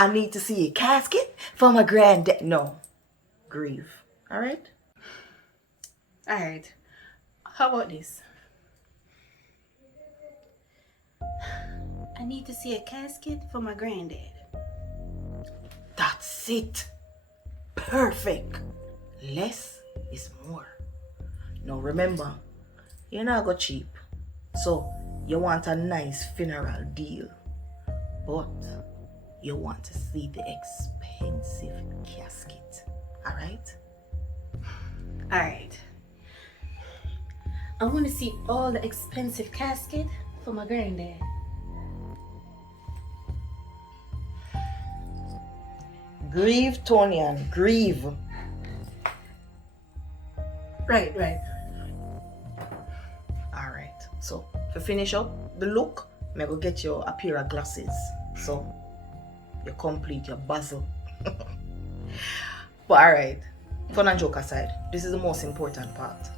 I need to see a casket for my granddad. No, grieve. All right? Alright. How about this? I need to see a casket for my granddad. That's it. Perfect. Less is more. Now remember, you're not go cheap. So you want a nice funeral deal. But you want to see the expensive casket. Alright? Alright. I want to see all the expensive casket for my granddad. Grieve, Tonian, grieve. Right. Alright, so to finish up the look, I'm going to get you a pair of glasses. So you complete your puzzle. But alright, fun and joke aside, this is the most important part.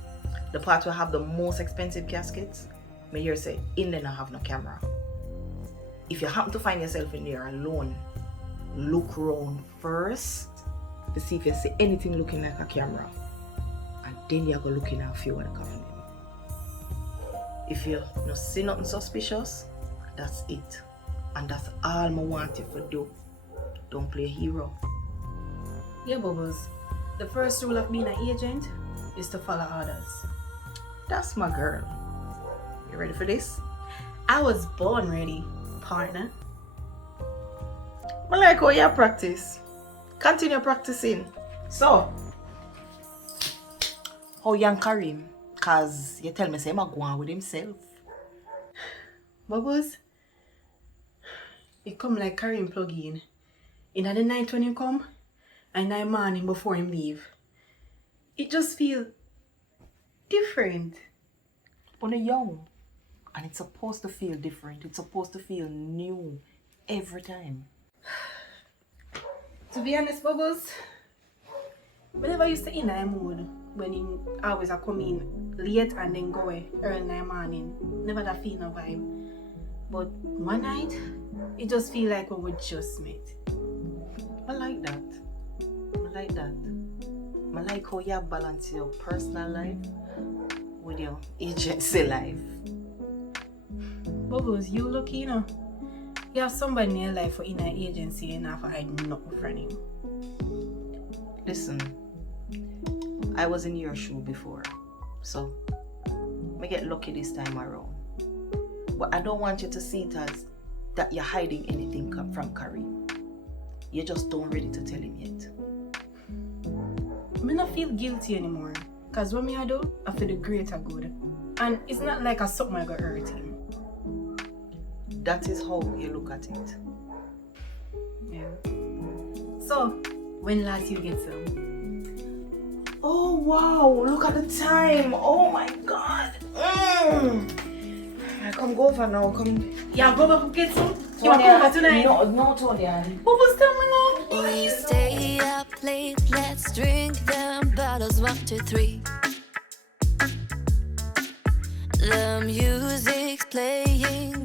The part where I have the most expensive caskets, may hear say, in there I have no camera. If you happen to find yourself in there alone, look around first to see if you see anything looking like a camera. And then you go looking at a few of the coffin. If you don't see nothing suspicious, that's it. And that's all I want you to do. Don't play hero. Yeah, Bubbles. The first rule of being an agent is to follow orders. That's my girl. You ready for this? I was born ready, partner. I like how you practice. Continue practicing. So, how young Karim? Cause you tell me say I'm going with himself. Bubbles, it come like Karim plug in. In the night when you come, and the morning before him leave. It just feel different. When you're young, and it's supposed to feel different. It's supposed to feel new every time. To be honest, Bubbles, whenever I used to in a mood, when he always a come in late and then go away early in the morning, never that feel no vibe. But one night, it just feel like we just met. I like that. I like how you balance your personal life with your agency life. Bubbles, you lucky, you know. You have somebody in your life for in an agency and not for hide nothing from him. Listen, I was in your shoe before, so I get lucky this time around. But I don't want you to see it as that you're hiding anything from Karim. You just don't ready to tell him yet. I don't feel guilty anymore. Because what I do, I feel the greater good. And it's not like I something I got hurt him. That is how you look at it. Yeah. So, when last you get some? Oh wow, look at the time. Oh my god. Come go over now. Come. Yeah, go back and get some. You want to come over tonight? No, Tonya. Bubbles, tell me now, We please. stay up late, let's drink them bottles 1, 2, 3. The music's playing